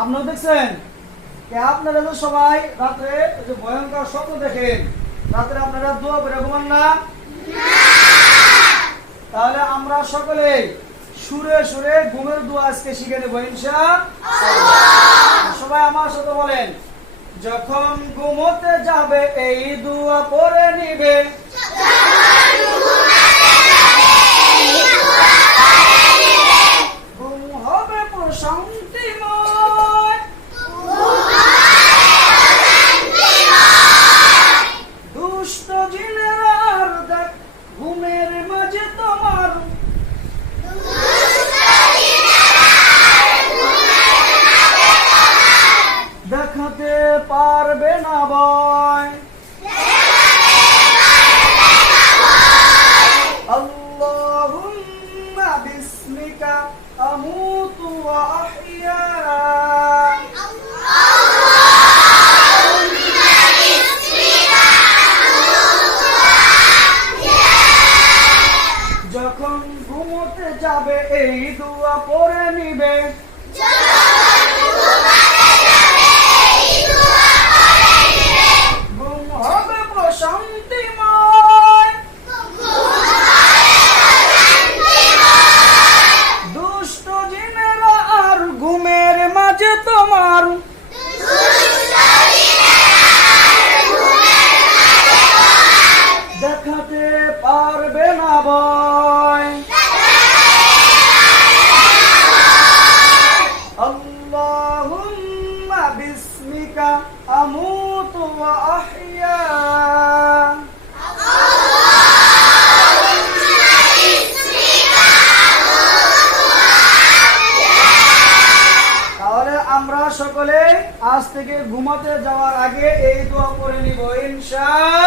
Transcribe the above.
আপনারা দেখছেন আপনারা তো সবাই রাত্রে ভয়ঙ্কর স্বপ্ন দেখেন, রাত্রে আপনারা দোয়া করে ঘুমান না? তাহলে আমরা সকলে সুরে সুরে ঘুমের দোয়া আজকে শিখে নেব ইনশাআল্লাহ। সবাই আমার সাথে বলেন, যখন ঘুমোতে যাবে এই দোয়া পড়ে নিবে, ঘুম হবে প্রশান্তিময়, দুষ্ট জিনের দেখ ঘুমের মাঝে তোমার, দেখাতে পারবে না ভয়, আল্লাহুম্মা বিসমিকা আমুতু ওয়া আহইয়া, যখন ঘুমোতে যাবে এই দোয়া পড়ে নিবে, ঘুম হবে প্রশান্তিময়, দুষ্ট জিনেরা আর ঘুমের মাঝে তোমার, দেখাতে পারবে না ভয়, আল্লাহুম্মা বিসমিকা আমুতু ওয়া আহইয়া, তাহলে আমরা সকলে আজ থেকে ঘুমাতে যাওয়ার আগে এই দোয়া করে নিব ইনশাআল্লাহ।